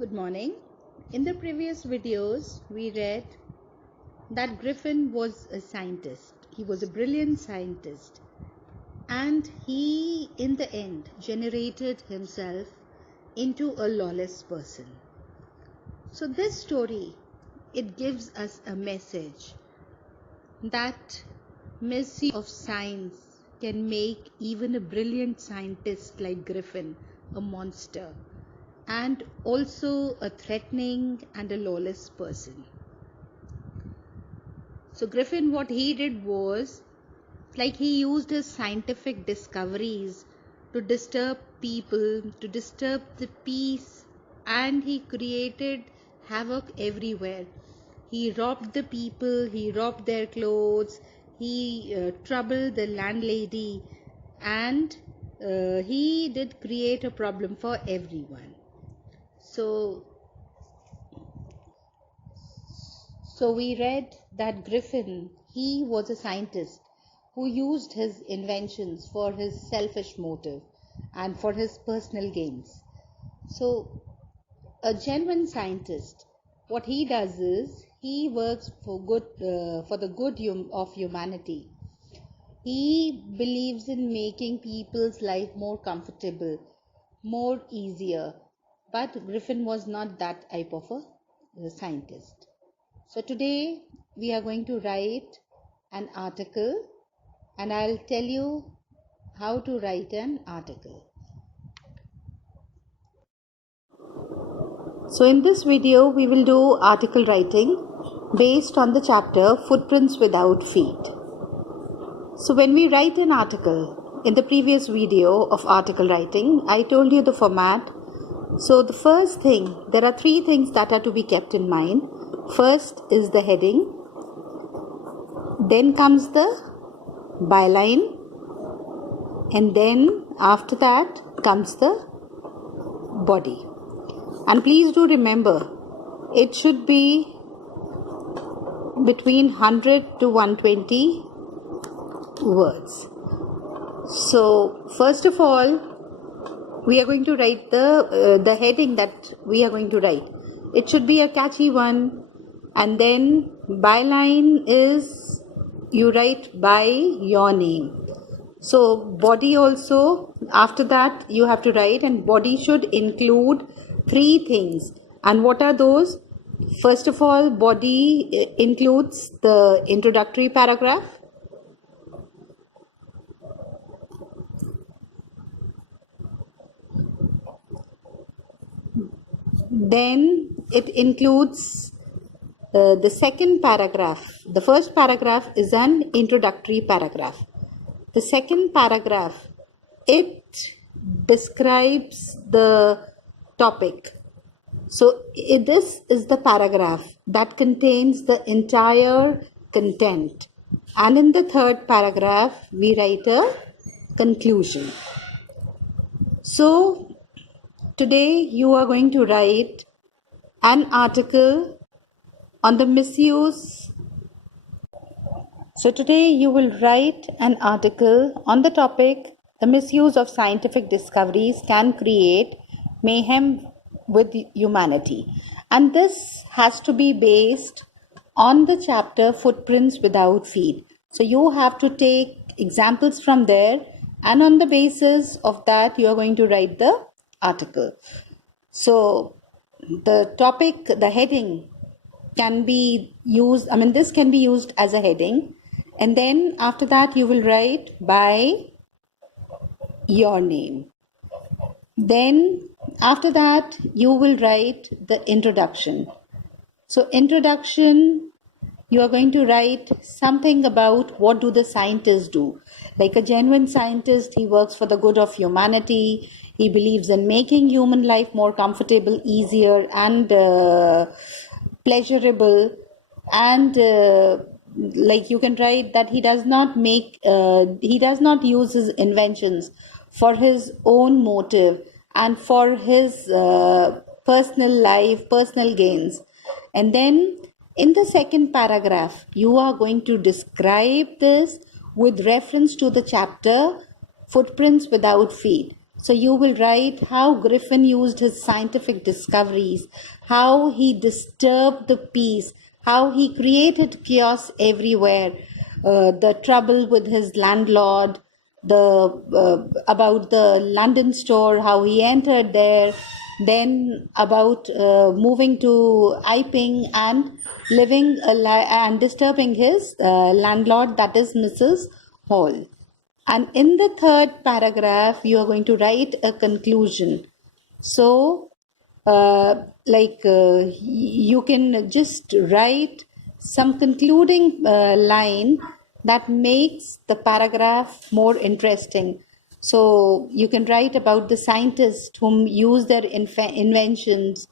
Good morning. In the previous videos, we read that Griffin was a scientist. He was a brilliant scientist. And he, in the end, generated himself into a lawless person. So this story, it gives us a message that misuse of science can make even a brilliant scientist like Griffin a monster, and also a threatening and a lawless person. So Griffin, what he did was, like, he used his scientific discoveries to disturb people, to disturb the peace, and he created havoc everywhere. He robbed the people, he robbed their clothes, he troubled the landlady, and he did create a problem for everyone. So we read that Griffin, he was a scientist who used his inventions for his selfish motive and for his personal gains. So a genuine scientist, what he does is he works for the good of humanity. He believes in making people's life more comfortable, more easier. But Griffin was not that type of a scientist. So today we are going to write an article, and I'll tell you how to write an article. So in this video we will do article writing based on the chapter Footprints Without Feet. So when we write an article, in the previous video of article writing, I told you the format. So the first thing, there are three things that are to be kept in mind. First is the heading, then comes the byline, and then after that comes the body. And please do remember, it should be between 100 to 120 words. So first of all, we are going to write the heading that we are going to write. It should be a catchy one, and then byline is you write by your name. So body also, after that you have to write, and body should include three things. And what are those? First of all, body includes the introductory paragraph. Then it includes the second paragraph. The first paragraph is an introductory paragraph. The second paragraph, it describes the topic. So this is the paragraph that contains the entire content. And in the third paragraph, we write a conclusion. So today you are going to write an article on the misuse. So today you will write an article on the topic, the misuse of scientific discoveries can create mayhem with humanity. And this has to be based on the chapter Footprints Without Feet. So you have to take examples from there, and on the basis of that you are going to write the article. So the topic, the heading can be used, this can be used as a heading, and then after that you will write by your name. Then after that you will write the introduction. So introduction, you are going to write something about what do the scientists do. Like a genuine scientist, he works for the good of humanity. He believes in making human life more comfortable, easier, and pleasurable. And like you can write that he does not use his inventions for his own motive and for his personal life, personal gains. And then in the second paragraph, you are going to describe this with reference to the chapter Footprints Without Feet. So you will write how Griffin used his scientific discoveries, how he disturbed the peace, how he created chaos everywhere, the trouble with his landlord, about the London store, how he entered there, then about moving to Iping and living and disturbing his landlord, that is Mrs. Hall. And in the third paragraph, you are going to write a conclusion. So, you can just write some concluding line that makes the paragraph more interesting. So, you can write about the scientists whom use their inventions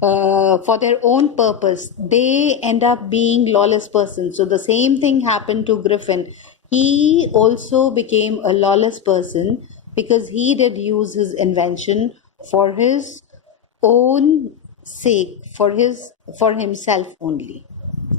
for their own purpose. They end up being lawless persons. So the same thing happened to Griffin. He also became a lawless person because he did use his invention for his own sake, for himself only.